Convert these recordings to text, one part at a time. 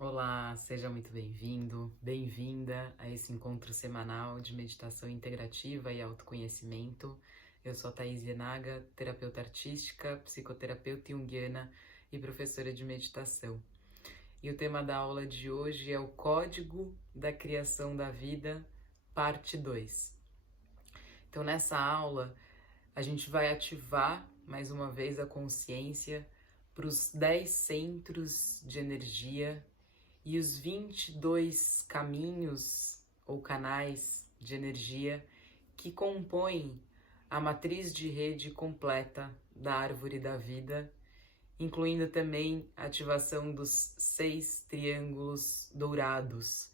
Olá, seja muito bem-vindo, bem-vinda a esse encontro semanal de meditação integrativa e autoconhecimento. Eu sou a Thaís Yenaga, terapeuta artística, psicoterapeuta junguiana e professora de meditação. E o tema da aula de hoje é o Código da Criação da Vida, parte 2. Então, nessa aula, a gente vai ativar mais uma vez a consciência para os 10 centros de energia e os 22 caminhos ou canais de energia que compõem a matriz de rede completa da árvore da vida, incluindo também a ativação dos 6 triângulos dourados,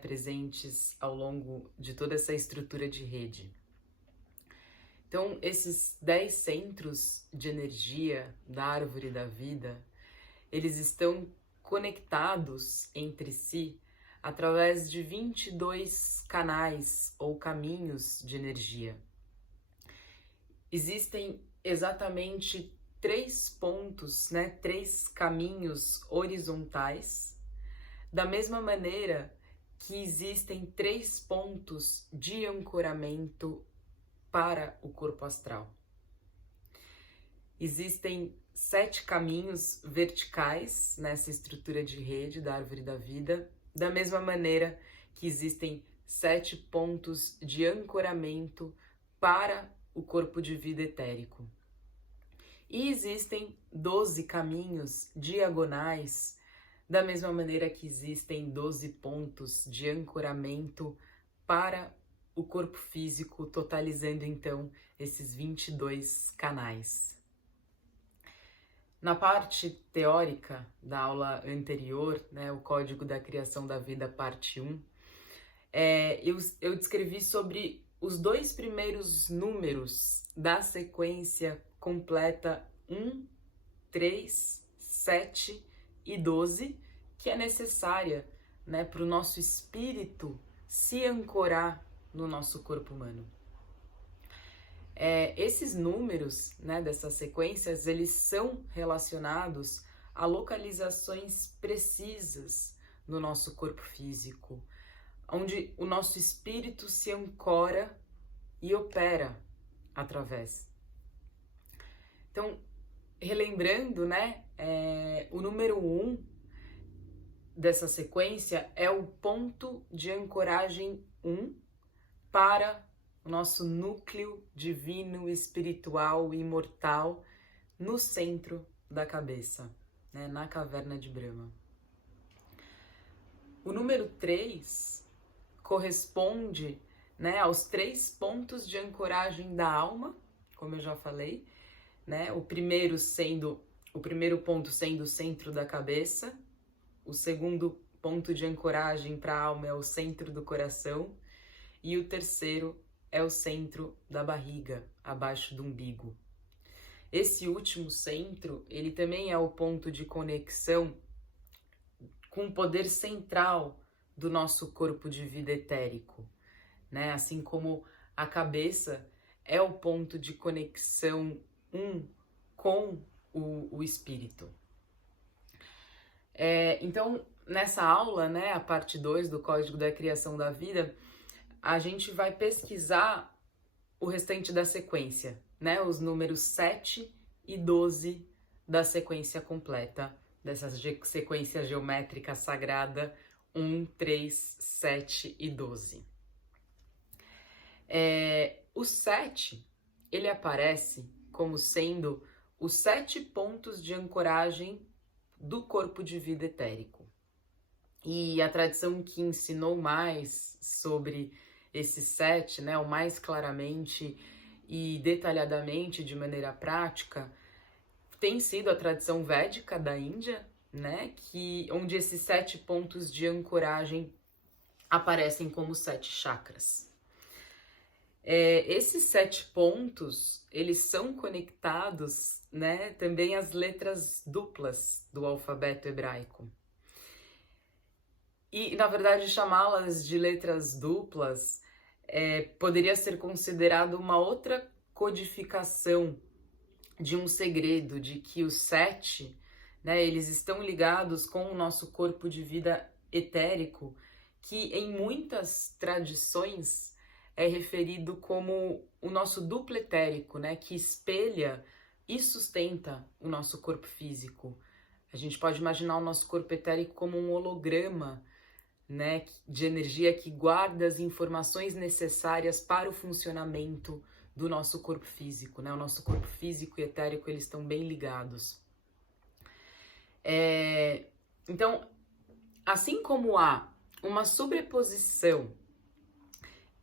presentes ao longo de toda essa estrutura de rede. Então, esses 10 centros de energia da árvore da vida, eles estão conectados entre si através de 22 canais ou caminhos de energia. Existem exatamente 3 pontos, 3 caminhos horizontais, da mesma maneira que existem 3 pontos de ancoramento para o corpo astral. Existem 7 caminhos verticais nessa estrutura de rede da árvore da vida, da mesma maneira que existem 7 pontos de ancoramento para o corpo de vida etérico. E existem 12 caminhos diagonais, da mesma maneira que existem 12 pontos de ancoramento para o corpo físico, totalizando então esses 22 canais. Na parte teórica da aula anterior, o Código da Criação da Vida, parte 1, eu descrevi sobre os 2 primeiros números da sequência completa 1, 3, 7 e 12, que é necessária para o nosso espírito se ancorar no nosso corpo humano. Esses números, dessas sequências, eles são relacionados a localizações precisas no nosso corpo físico, onde o nosso espírito se ancora e opera através. Então, relembrando, o número 1 dessa sequência é o ponto de ancoragem 1 para o nosso núcleo divino, espiritual e imortal no centro da cabeça, na caverna de Brahma. O número 3 corresponde aos 3 pontos de ancoragem da alma, como eu já falei, o primeiro ponto sendo o centro da cabeça, o segundo ponto de ancoragem para a alma é o centro do coração, e o terceiro é o centro da barriga, abaixo do umbigo. Esse último centro, ele também é o ponto de conexão com o poder central do nosso corpo de vida etérico, Assim como a cabeça é o ponto de conexão com o espírito. Então, nessa aula, a parte 2 do Código da Criação da Vida, a gente vai pesquisar o restante da sequência, os números 7 e 12 da sequência completa, dessa sequência geométrica sagrada 1, 3, 7 e 12. O 7, ele aparece como sendo os 7 pontos de ancoragem do corpo de vida etérico. E a tradição que ensinou mais sobre esses 7, o mais claramente e detalhadamente, de maneira prática, tem sido a tradição védica da Índia, onde esses 7 pontos de ancoragem aparecem como 7 chakras. Esses 7 pontos, eles são conectados, também às letras duplas do alfabeto hebraico. E, na verdade, chamá-las de letras duplas poderia ser considerado uma outra codificação de um segredo de que o 7 né? Eles estão ligados com o nosso corpo de vida etérico, que em muitas tradições é referido como o nosso duplo etérico, né? Que espelha e sustenta o nosso corpo físico. A gente pode imaginar o nosso corpo etérico como um holograma, né, de energia que guarda as informações necessárias para o funcionamento do nosso corpo físico, né? O nosso corpo físico e etérico, eles estão bem ligados. Então, assim como há uma sobreposição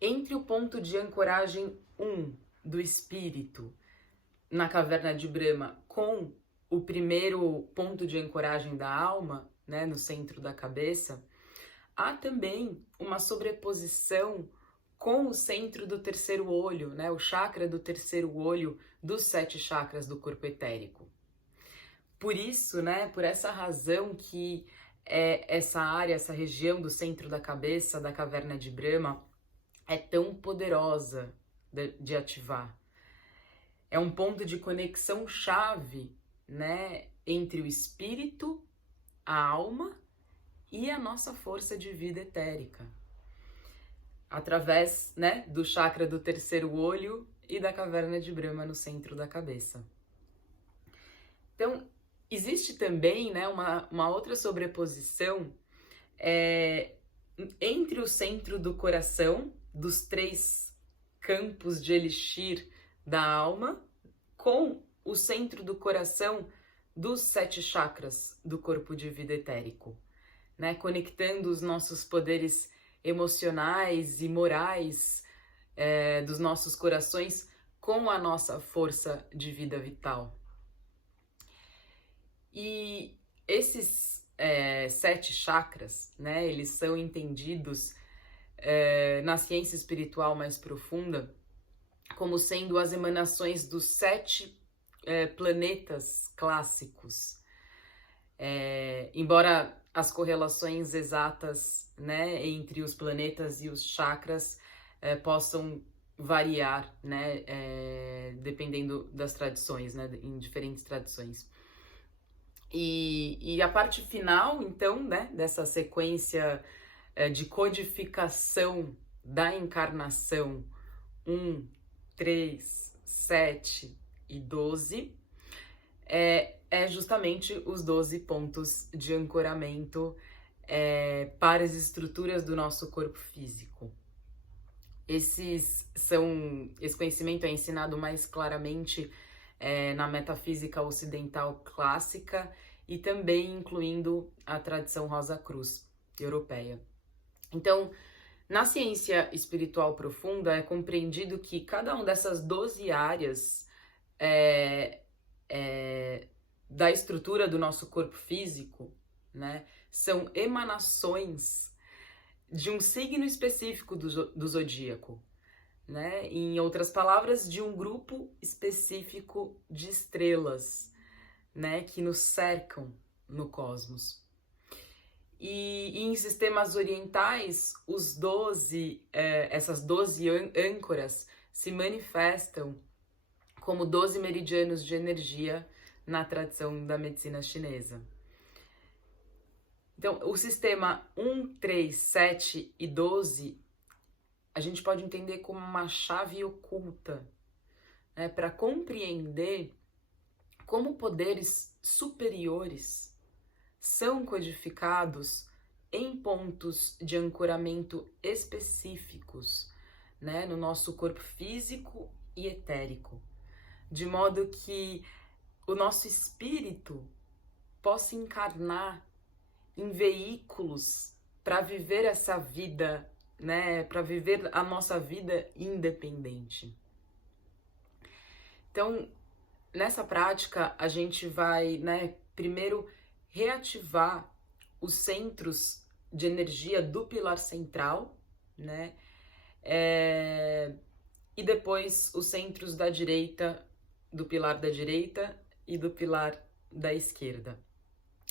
entre o ponto de ancoragem 1 do espírito na caverna de Brahma com o primeiro ponto de ancoragem da alma, né, no centro da cabeça, há também uma sobreposição com o centro do terceiro olho, né, o chakra do terceiro olho dos 7 chakras do corpo etérico. Por isso, né, por essa razão que essa área, essa região do centro da cabeça, da caverna de Brahma, é tão poderosa de ativar. É um ponto de conexão chave, né, entre o espírito, a alma e a nossa força de vida etérica. Através, né, do chakra do terceiro olho e da caverna de Brahma no centro da cabeça. Então, existe também, né, uma outra sobreposição entre o centro do coração, dos 3 campos de elixir da alma, com o centro do coração dos 7 chakras do corpo de vida etérico, né? Conectando os nossos poderes emocionais e morais dos nossos corações com a nossa força de vida vital. E esses 7 chakras, né, eles são entendidos na ciência espiritual mais profunda como sendo as emanações dos 7 planetas clássicos. Embora as correlações exatas, né, entre os planetas e os chakras possam variar, né, dependendo das tradições, né, em diferentes tradições. E a parte final, então, né, dessa sequência de codificação da encarnação 1, 3, 7 e 12 é justamente os 12 pontos de ancoramento para as estruturas do nosso corpo físico. Esse conhecimento é ensinado mais claramente na metafísica ocidental clássica e também incluindo a tradição Rosa Cruz europeia. Então, na ciência espiritual profunda é compreendido que cada uma dessas 12 áreas da estrutura do nosso corpo físico, né, são emanações de um signo específico do zodíaco, né? Em outras palavras, de um grupo específico de estrelas, né, que nos cercam no cosmos. E em sistemas orientais, essas 12 âncoras se manifestam como 12 meridianos de energia na tradição da medicina chinesa. Então, o sistema 1, 3, 7 e 12, a gente pode entender como uma chave oculta, né, para compreender como poderes superiores são codificados em pontos de ancoramento específicos, né, no nosso corpo físico e etérico, de modo que o nosso espírito possa encarnar em veículos para viver essa vida, né, para viver a nossa vida independente. Então, nessa prática, a gente vai, né, primeiro reativar os centros de energia do pilar central, né, e depois os centros da direita, do pilar da direita e do pilar da esquerda.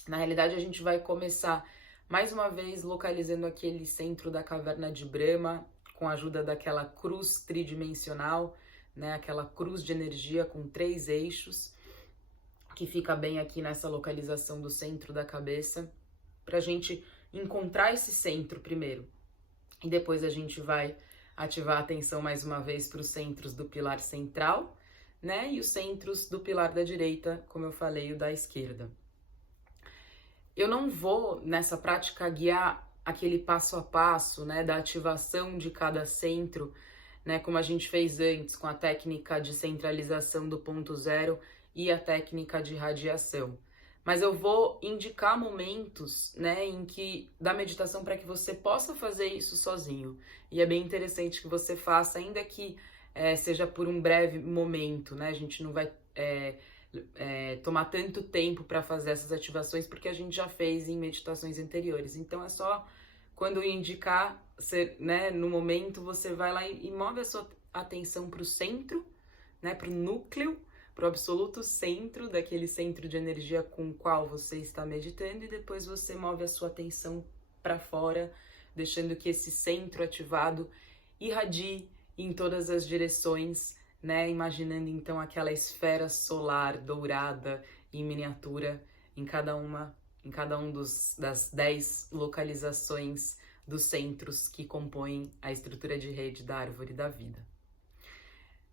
Na realidade, a gente vai começar, mais uma vez, localizando aquele centro da caverna de Brahma, com a ajuda daquela cruz tridimensional, né, aquela cruz de energia com 3 eixos, que fica bem aqui nessa localização do centro da cabeça, para a gente encontrar esse centro primeiro. E depois a gente vai ativar a atenção mais uma vez para os centros do pilar central, né? E os centros do pilar da direita, como eu falei, o da esquerda. Eu não vou, nessa prática, guiar aquele passo a passo, né, da ativação de cada centro, né, como a gente fez antes com a técnica de centralização do ponto zero e a técnica de radiação. Mas eu vou indicar momentos, né, em que da meditação para que você possa fazer isso sozinho. E é bem interessante que você faça, ainda que seja por um breve momento, né? A gente não vai tomar tanto tempo para fazer essas ativações, porque a gente já fez em meditações anteriores. Então é só quando eu indicar, né, no momento, você vai lá e move a sua atenção para o centro, né, para o núcleo, para o absoluto centro daquele centro de energia com o qual você está meditando, e depois você move a sua atenção para fora, deixando que esse centro ativado irradie em todas as direções, né? Imaginando então aquela esfera solar dourada em miniatura em cada um das 10 localizações dos centros que compõem a estrutura de rede da árvore da vida.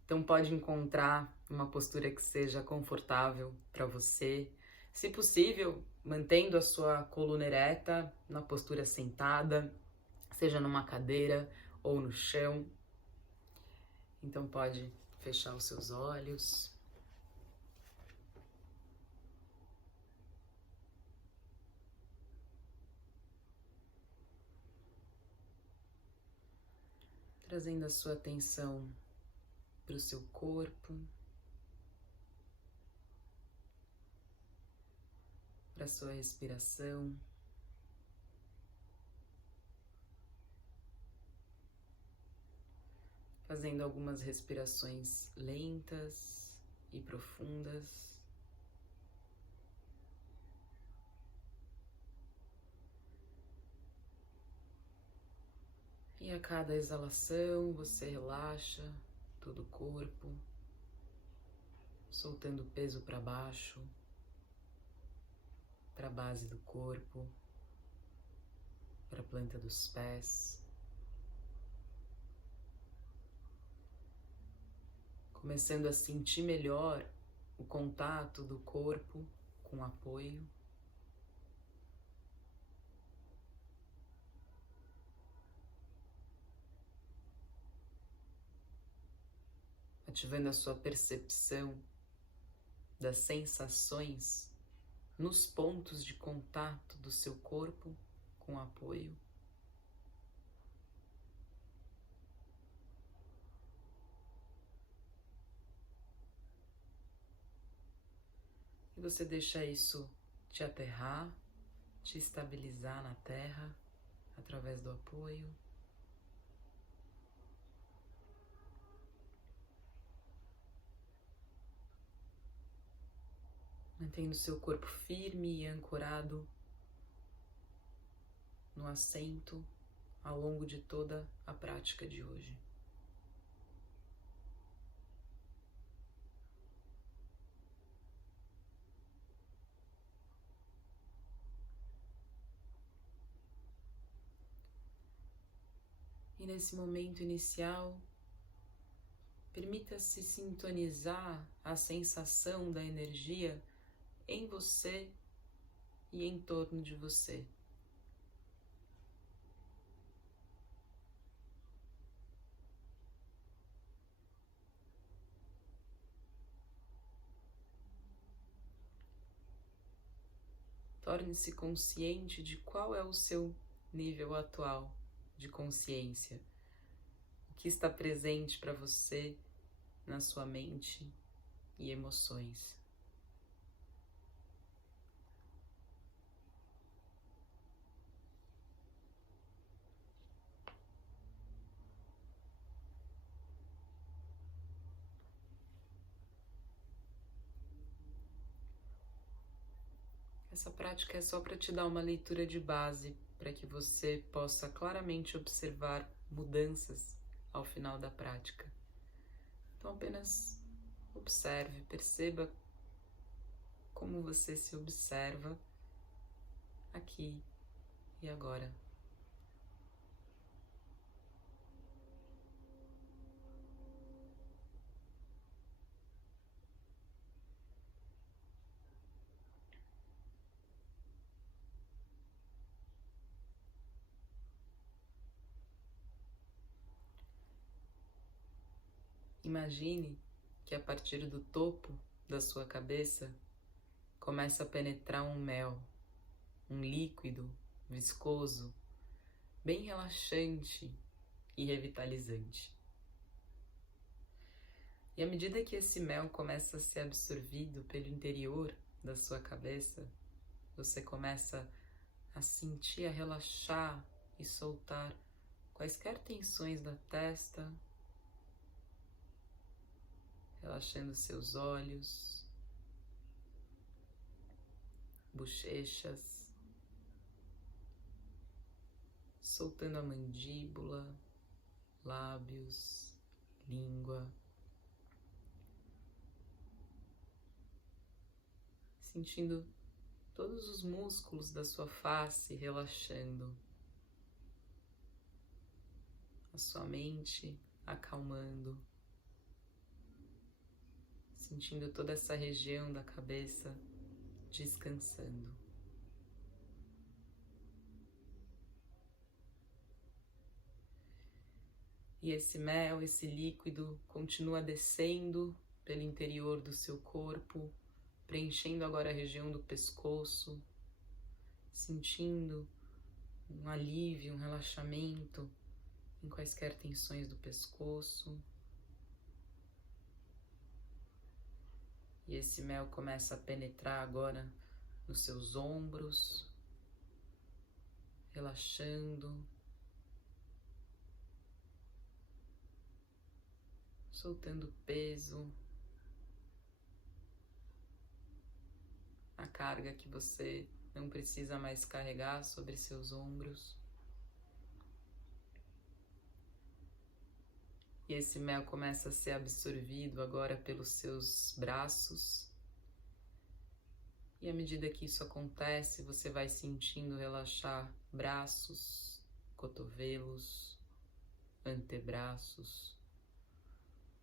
Então pode encontrar uma postura que seja confortável para você. Se possível, mantendo a sua coluna ereta, na postura sentada, seja numa cadeira ou no chão. Então pode fechar os seus olhos. Trazendo a sua atenção para o seu corpo, para a sua respiração. Fazendo algumas respirações lentas e profundas. E a cada exalação você relaxa todo o corpo, soltando o peso para baixo, para a base do corpo, para a planta dos pés. Começando a sentir melhor o contato do corpo com o apoio. Ativando a sua percepção das sensações nos pontos de contato do seu corpo com o apoio. E você deixa isso te aterrar, te estabilizar na terra através do apoio. Mantendo seu corpo firme e ancorado no assento ao longo de toda a prática de hoje. E nesse momento inicial, permita-se sintonizar a sensação da energia em você e em torno de você. Torne-se consciente de qual é o seu nível atual de consciência, o que está presente para você na sua mente e emoções. Essa prática é só para te dar uma leitura de base, para que você possa claramente observar mudanças ao final da prática. Então apenas observe, perceba como você se observa aqui e agora. Imagine que a partir do topo da sua cabeça começa a penetrar um mel, um líquido viscoso, bem relaxante e revitalizante. E à medida que esse mel começa a ser absorvido pelo interior da sua cabeça, você começa a sentir, a relaxar e soltar quaisquer tensões da testa, relaxando seus olhos, bochechas, soltando a mandíbula, lábios, língua, sentindo todos os músculos da sua face relaxando, a sua mente acalmando, sentindo toda essa região da cabeça descansando. E esse mel, esse líquido, continua descendo pelo interior do seu corpo, preenchendo agora a região do pescoço, sentindo um alívio, um relaxamento em quaisquer tensões do pescoço. E esse mel começa a penetrar agora nos seus ombros, relaxando, soltando peso, a carga que você não precisa mais carregar sobre seus ombros. E esse mel começa a ser absorvido agora pelos seus braços. E à medida que isso acontece, você vai sentindo relaxar braços, cotovelos, antebraços,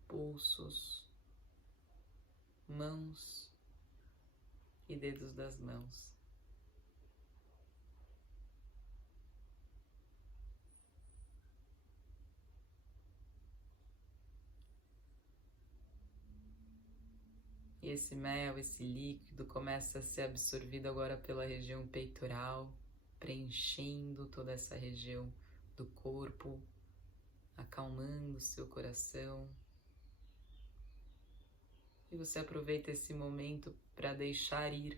pulsos, mãos e dedos das mãos. E esse mel, esse líquido começa a ser absorvido agora pela região peitoral, preenchendo toda essa região do corpo, acalmando o seu coração. E você aproveita esse momento para deixar ir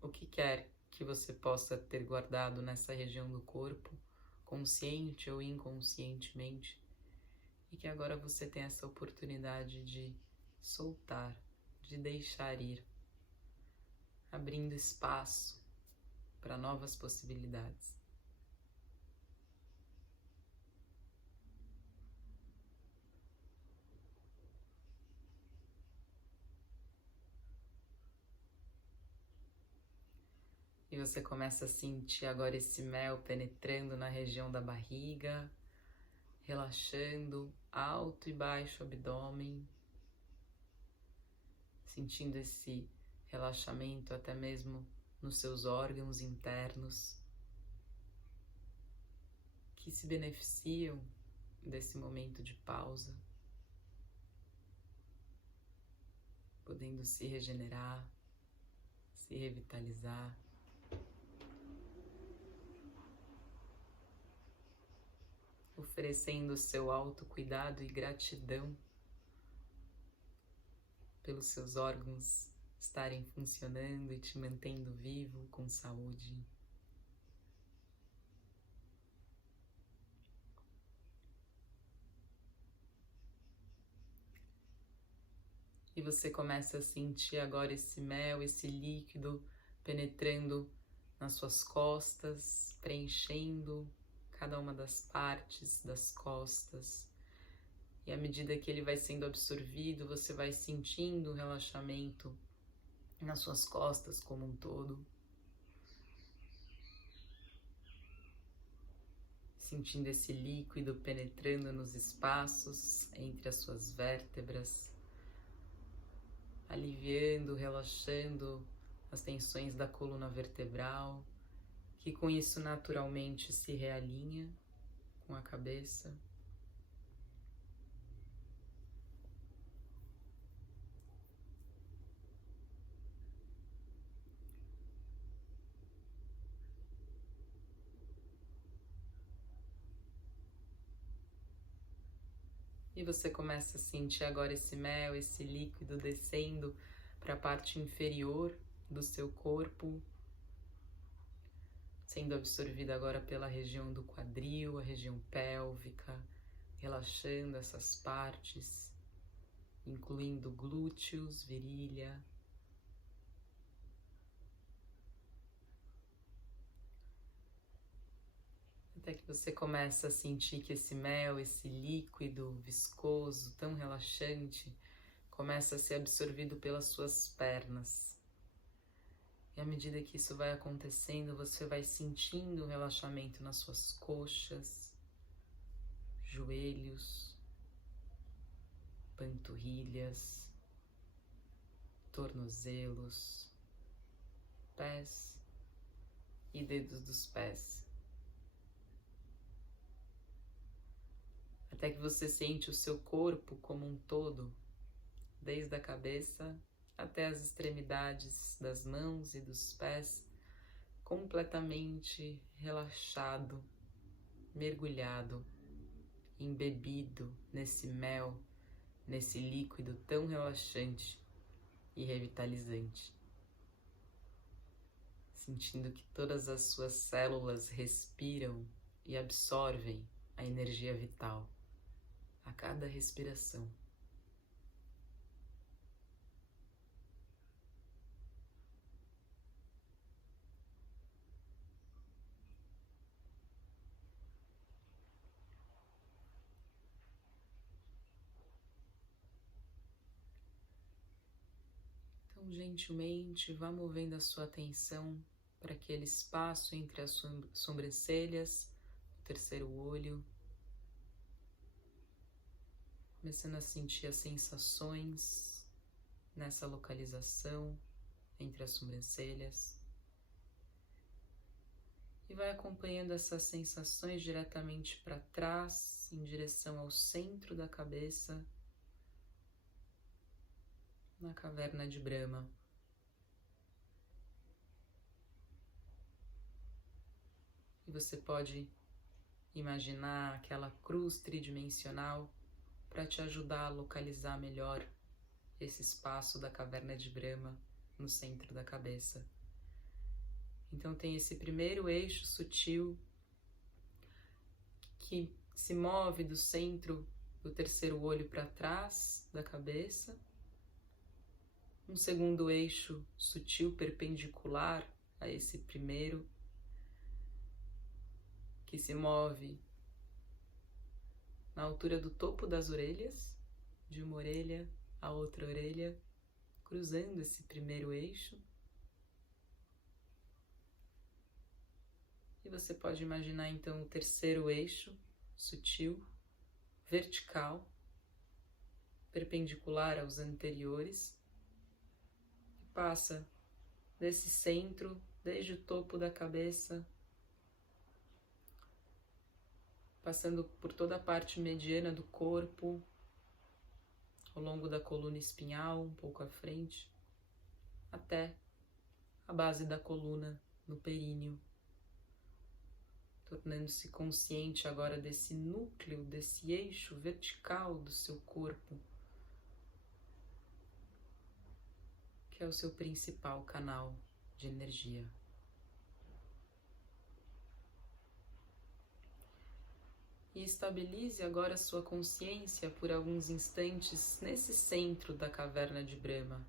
o que quer que você possa ter guardado nessa região do corpo, consciente ou inconscientemente, e que agora você tem essa oportunidade de soltar, de deixar ir, abrindo espaço para novas possibilidades. E você começa a sentir agora esse mel penetrando na região da barriga, relaxando alto e baixo abdômen, sentindo esse relaxamento até mesmo nos seus órgãos internos, que se beneficiam desse momento de pausa, podendo se regenerar, se revitalizar. Oferecendo o seu autocuidado e gratidão pelos seus órgãos estarem funcionando e te mantendo vivo, com saúde. E você começa a sentir agora esse mel, esse líquido penetrando nas suas costas, preenchendo cada uma das partes das costas. E à medida que ele vai sendo absorvido, você vai sentindo o relaxamento nas suas costas como um todo. Sentindo esse líquido penetrando nos espaços entre as suas vértebras, aliviando, relaxando as tensões da coluna vertebral, que com isso naturalmente se realinha com a cabeça. E você começa a sentir agora esse mel, esse líquido descendo para a parte inferior do seu corpo, sendo absorvido agora pela região do quadril, a região pélvica, relaxando essas partes, incluindo glúteos, virilha. Até que você começa a sentir que esse mel, esse líquido viscoso, tão relaxante, começa a ser absorvido pelas suas pernas. E à medida que isso vai acontecendo, você vai sentindo o relaxamento nas suas coxas, joelhos, panturrilhas, tornozelos, pés e dedos dos pés. Até que você sente o seu corpo como um todo, desde a cabeça até as extremidades das mãos e dos pés, completamente relaxado, mergulhado, embebido nesse mel, nesse líquido tão relaxante e revitalizante. Sentindo que todas as suas células respiram e absorvem a energia vital a cada respiração. Então, gentilmente, vá movendo a sua atenção para aquele espaço entre as sobrancelhas, o terceiro olho, começando a sentir as sensações nessa localização entre as sobrancelhas. E vai acompanhando essas sensações diretamente para trás, em direção ao centro da cabeça, na caverna de Brahma. E você pode imaginar aquela cruz tridimensional para te ajudar a localizar melhor esse espaço da caverna de Brahma no centro da cabeça. Então tem esse primeiro eixo sutil que se move do centro do terceiro olho para trás da cabeça. Um segundo eixo sutil perpendicular a esse primeiro, que se move na altura do topo das orelhas, de uma orelha a outra orelha, cruzando esse primeiro eixo. E você pode imaginar então o terceiro eixo sutil, vertical, perpendicular aos anteriores, que passa desse centro, desde o topo da cabeça, passando por toda a parte mediana do corpo, ao longo da coluna espinhal, um pouco à frente, até a base da coluna, no períneo, tornando-se consciente agora desse núcleo, desse eixo vertical do seu corpo, que é o seu principal canal de energia. E estabilize agora a sua consciência por alguns instantes nesse centro da caverna de Brahma,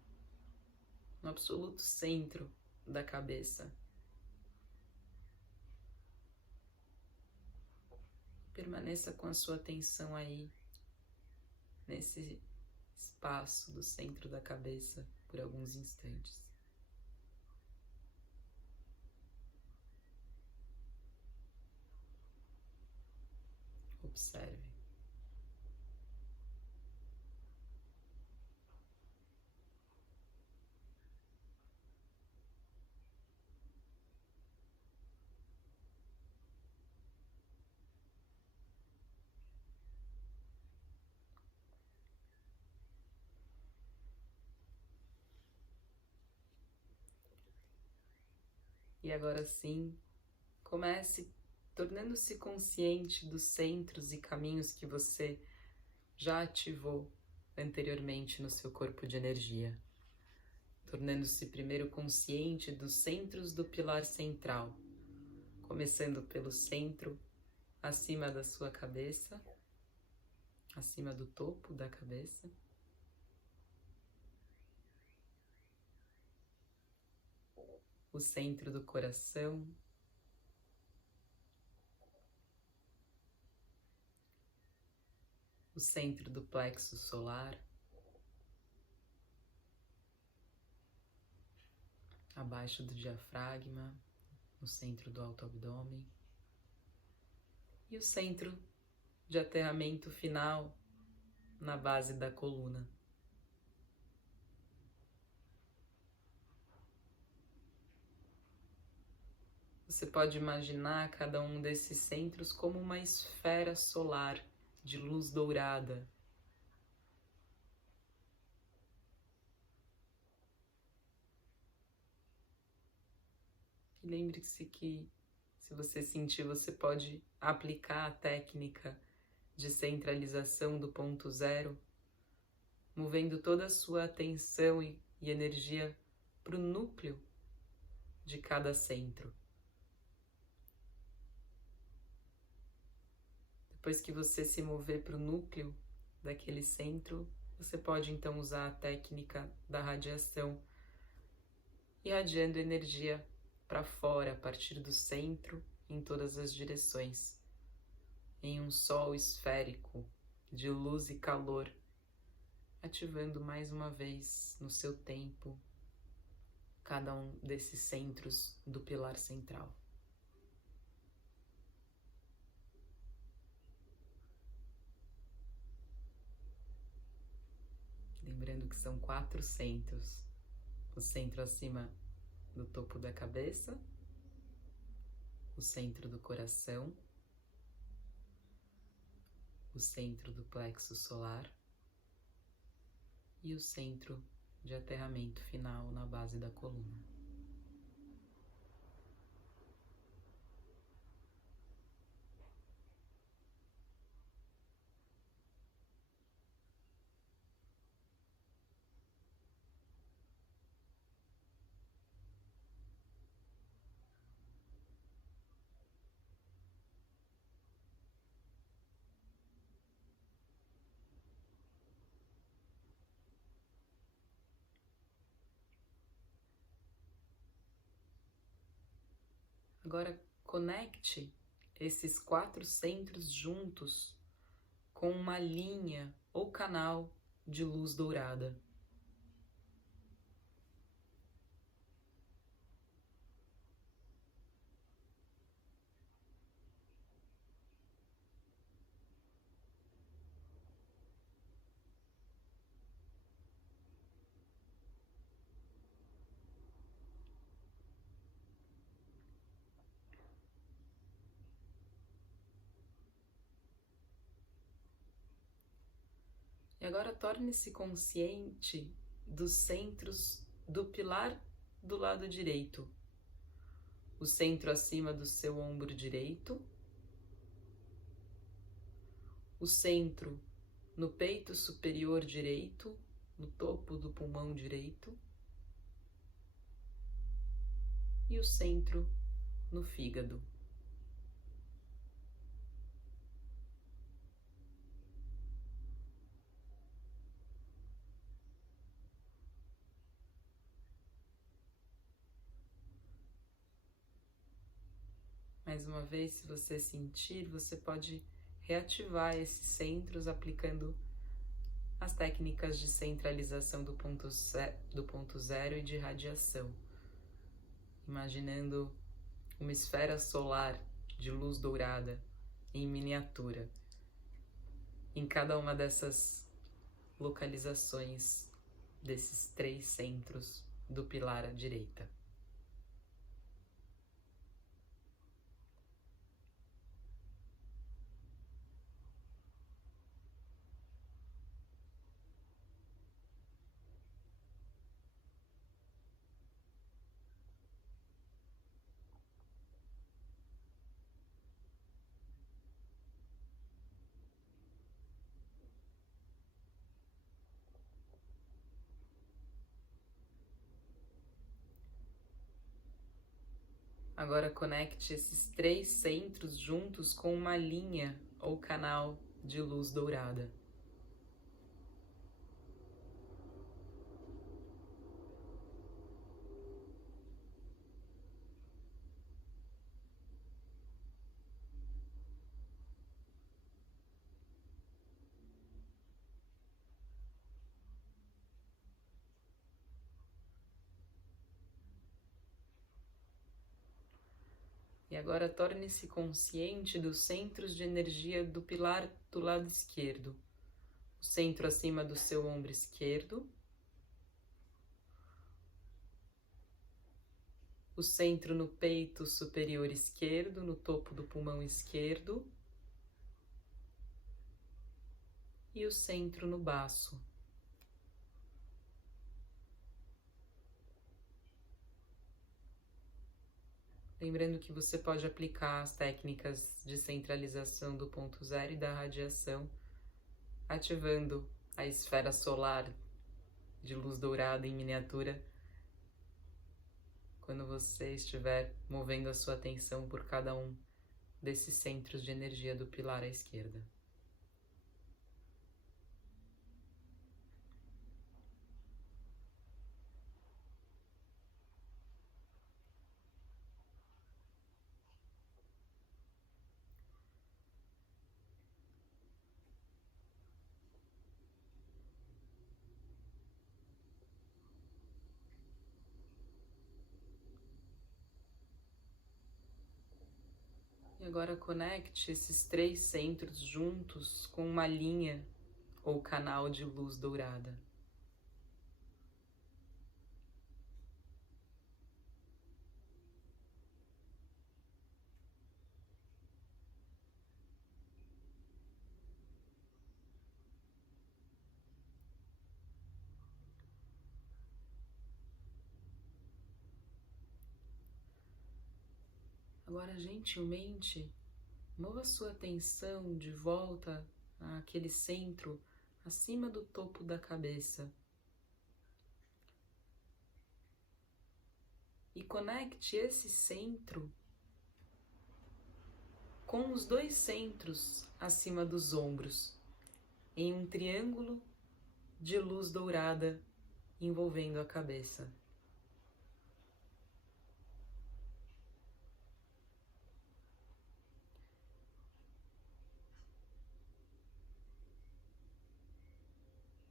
no absoluto centro da cabeça. Permaneça com a sua atenção aí, nesse espaço do centro da cabeça, por alguns instantes. Observe. E agora sim, comece tornando-se consciente dos centros e caminhos que você já ativou anteriormente no seu corpo de energia. Tornando-se primeiro consciente dos centros do pilar central, começando pelo centro acima da sua cabeça, acima do topo da cabeça. O centro do coração, o centro do plexo solar, abaixo do diafragma, no centro do alto abdômen, e o centro de aterramento final na base da coluna. Você pode imaginar cada um desses centros como uma esfera solar de luz dourada. E lembre-se que, se você sentir, você pode aplicar a técnica de centralização do ponto zero, movendo toda a sua atenção e energia para o núcleo de cada centro. Depois que você se mover para o núcleo daquele centro, você pode então usar a técnica da radiação, irradiando energia para fora, a partir do centro, em todas as direções, em um sol esférico de luz e calor, ativando mais uma vez no seu tempo cada um desses centros do pilar central. Lembrando que são 4 centros: o centro acima do topo da cabeça, o centro do coração, o centro do plexo solar e o centro de aterramento final na base da coluna. Agora conecte esses 4 centros juntos com uma linha ou canal de luz dourada. E agora torne-se consciente dos centros do pilar do lado direito. O centro acima do seu ombro direito, o centro no peito superior direito, no topo do pulmão direito, e o centro no fígado. Mais uma vez, se você sentir, você pode reativar esses centros aplicando as técnicas de centralização do ponto zero e de radiação, imaginando uma esfera solar de luz dourada em miniatura, em cada uma dessas localizações desses 3 centros do pilar à direita. Agora conecte esses 3 centros juntos com uma linha ou canal de luz dourada. E agora torne-se consciente dos centros de energia do pilar do lado esquerdo. O centro acima do seu ombro esquerdo. O centro no peito superior esquerdo, no topo do pulmão esquerdo. E o centro no baço. Lembrando que você pode aplicar as técnicas de centralização do ponto zero e da radiação, ativando a esfera solar de luz dourada em miniatura, quando você estiver movendo a sua atenção por cada um desses centros de energia do pilar à esquerda. E agora conecte esses 3 centros juntos com uma linha ou canal de luz dourada. Agora, gentilmente, mova sua atenção de volta àquele centro acima do topo da cabeça. E conecte esse centro com os 2 centros acima dos ombros, em um triângulo de luz dourada envolvendo a cabeça.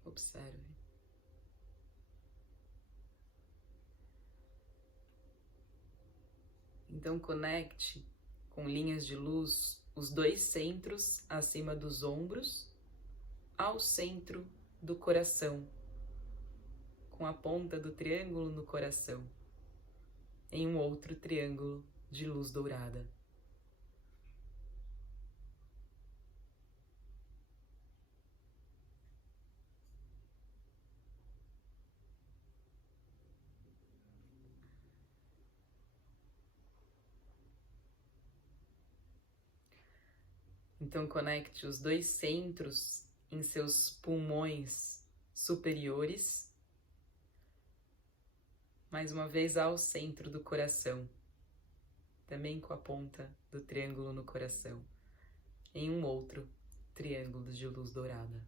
Observe. Então conecte com linhas de luz os 2 centros acima dos ombros ao centro do coração, com a ponta do triângulo no coração, em um outro triângulo de luz dourada. Então conecte os 2 centros em seus pulmões superiores, mais uma vez ao centro do coração, também com a ponta do triângulo no coração, em um outro triângulo de luz dourada.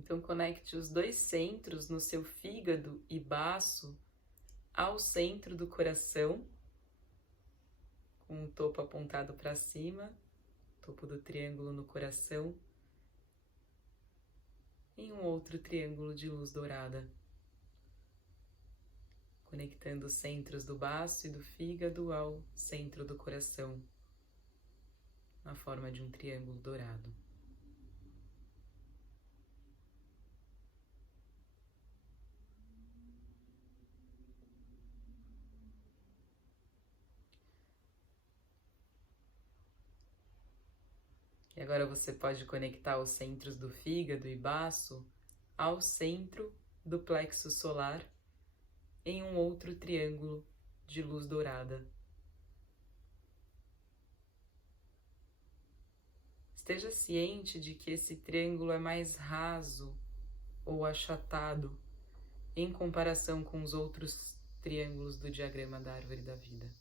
Então conecte os 2 centros no seu fígado e baço ao centro do coração, com o topo apontado para cima, topo do triângulo no coração, em um outro triângulo de luz dourada, conectando os centros do baço e do fígado ao centro do coração, na forma de um triângulo dourado. E agora você pode conectar os centros do fígado e baço ao centro do plexo solar em um outro triângulo de luz dourada. Esteja ciente de que esse triângulo é mais raso ou achatado em comparação com os outros triângulos do diagrama da árvore da vida.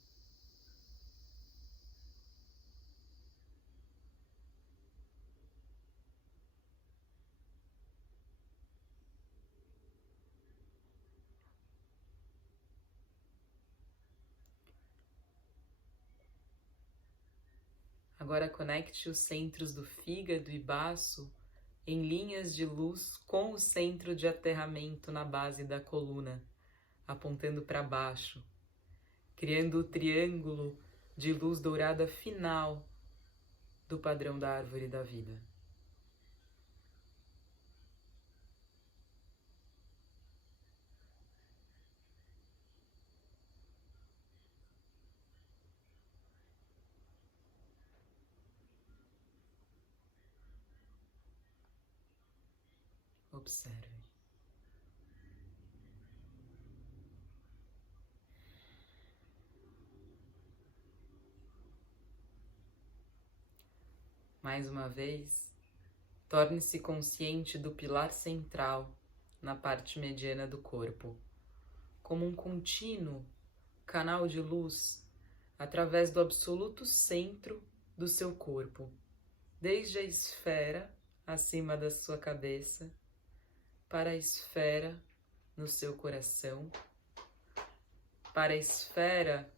Agora conecte os centros do fígado e baço em linhas de luz com o centro de aterramento na base da coluna, apontando para baixo, criando o triângulo de luz dourada final do padrão da árvore da vida. Observe. Mais uma vez, torne-se consciente do pilar central na parte mediana do corpo, como um contínuo canal de luz através do absoluto centro do seu corpo, desde a esfera acima da sua cabeça para a esfera no seu coração, para a esfera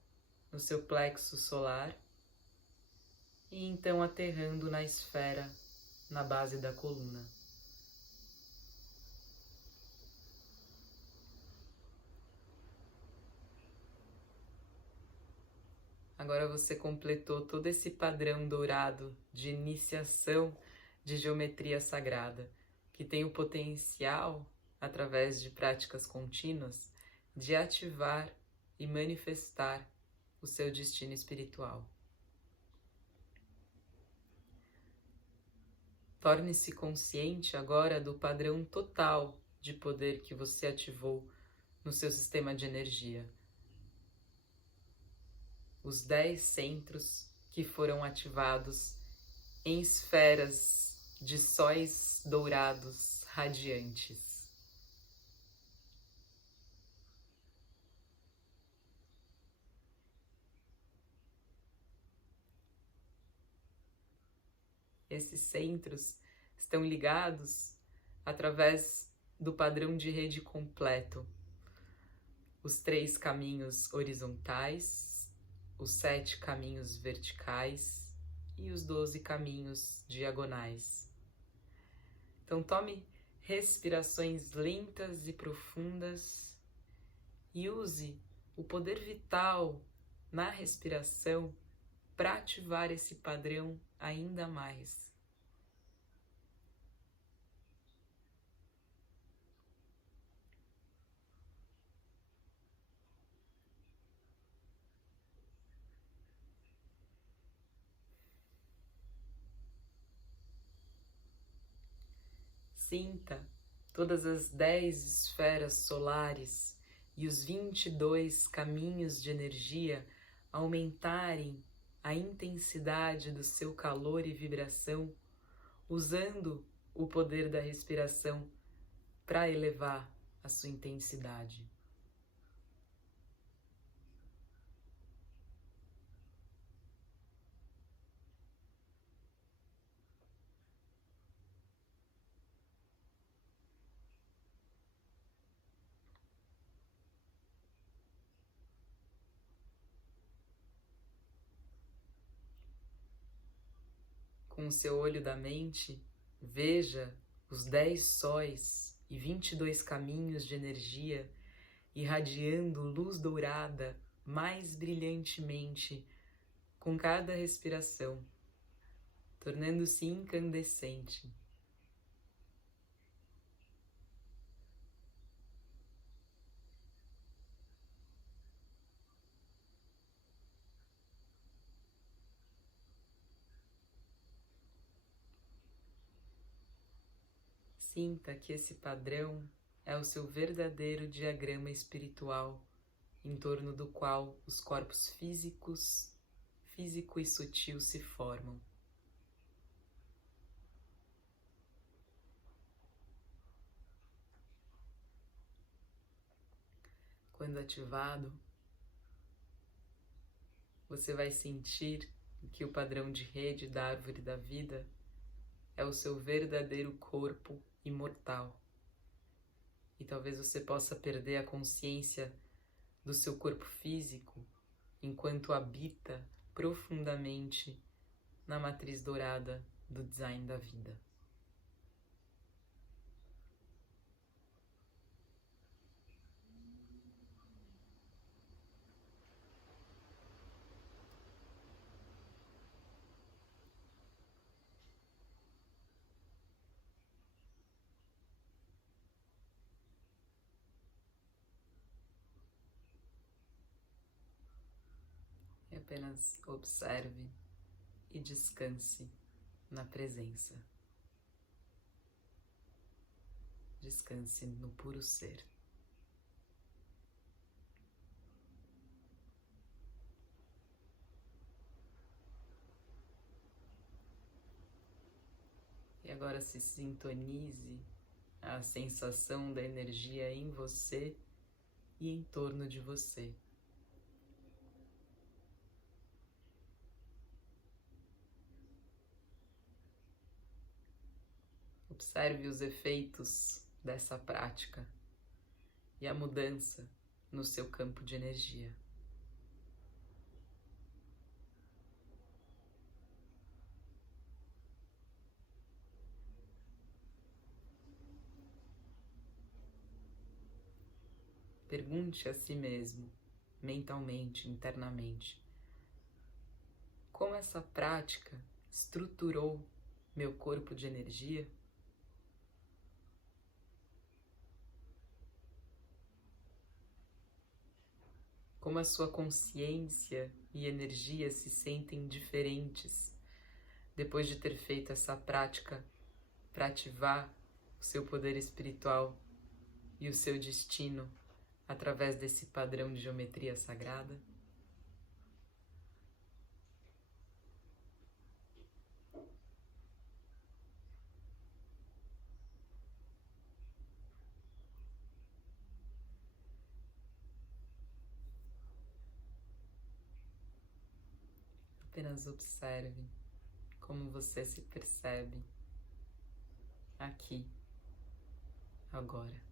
no seu plexo solar e então aterrando na esfera na base da coluna. Agora você completou todo esse padrão dourado de iniciação de geometria sagrada, que tem o potencial, através de práticas contínuas, de ativar e manifestar o seu destino espiritual. Torne-se consciente agora do padrão total de poder que você ativou no seu sistema de energia. Os 10 centros que foram ativados em esferas de sóis dourados radiantes. Esses centros estão ligados através do padrão de rede completo. Os 3 caminhos horizontais, os 7 caminhos verticais e os 12 caminhos diagonais. Então tome respirações lentas e profundas e use o poder vital na respiração para ativar esse padrão ainda mais. Sinta todas as 10 esferas solares e os 22 caminhos de energia aumentarem a intensidade do seu calor e vibração, usando o poder da respiração para elevar a sua intensidade. com o seu olho da mente, veja os 10 sóis e 22 caminhos de energia irradiando luz dourada mais brilhantemente com cada respiração, tornando-se incandescente. Sinta que esse padrão é o seu verdadeiro diagrama espiritual, em torno do qual os corpos físico e sutil se formam. Quando ativado, você vai sentir que o padrão de rede da árvore da vida é o seu verdadeiro corpo imortal. E talvez você possa perder a consciência do seu corpo físico enquanto habita profundamente na matriz dourada do design da vida. E apenas observe e descanse na presença. Descanse no puro ser. E agora se sintonize a sensação da energia em você e em torno de você. Observe os efeitos dessa prática e a mudança no seu campo de energia. Pergunte a si mesmo, mentalmente, internamente, como essa prática estruturou meu corpo de energia? Como a sua consciência e energia se sentem diferentes depois de ter feito essa prática para ativar o seu poder espiritual e o seu destino através desse padrão de geometria sagrada? Apenas observe como você se percebe aqui, agora.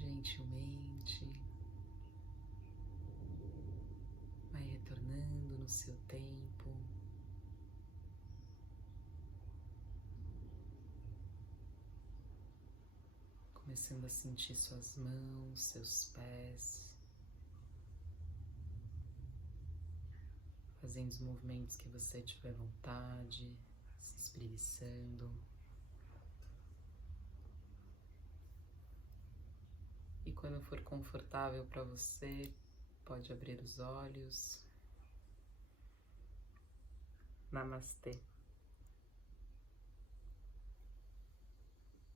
Gentilmente, vai retornando no seu tempo. Começando a sentir suas mãos, seus pés, fazendo os movimentos que você tiver vontade, se espreguiçando. Quando for confortável para você, pode abrir os olhos. Namastê.